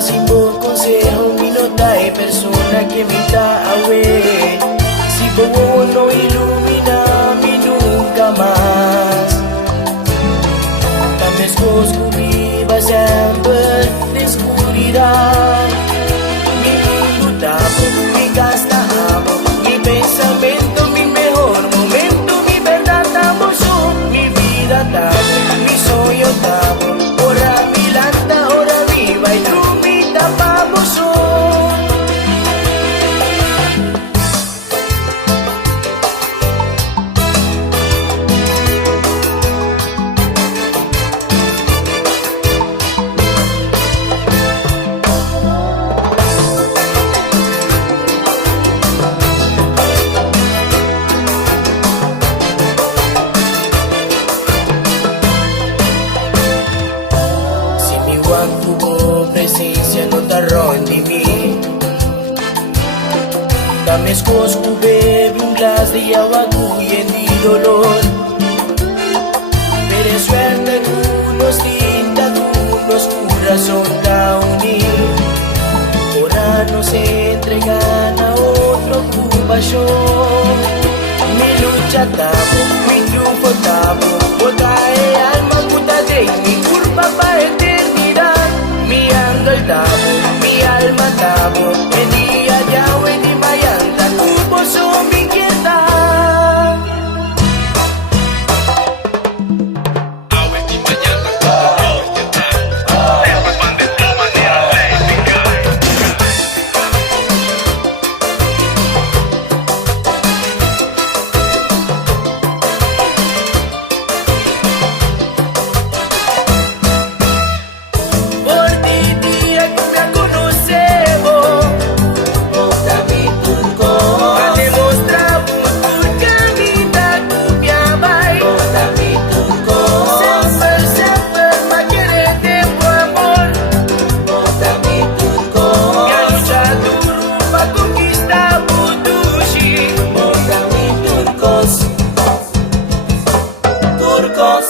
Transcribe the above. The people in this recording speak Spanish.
sin vos consejo, mi nota es persona que me está away. Si vos no ilumina mi nunca más. También escobri va siempre de oscuridad. Mi mundo tapo, mi gasta amo, mi pensamiento, mi mejor momento, mi verdad amo yo, mi vida tapo, mi sueño tapo. Ora mi landa, ora viva y tú mi tapamos yo. Tu presencia no tarró en mí. Dame escosco, bebe un glas de agua y en mi dolor. Pero suerte unos tinta, unos corazón da unir. Ahora no se entregan a otro compasión. Mi lucha tamo, mi triunfo tamo. Bota alma, puta de mi culpa para eternidad. Mi ando el tamo, mi alma tamo. En día ya en mi mayanta, tu pozo mi quieta. Turcos,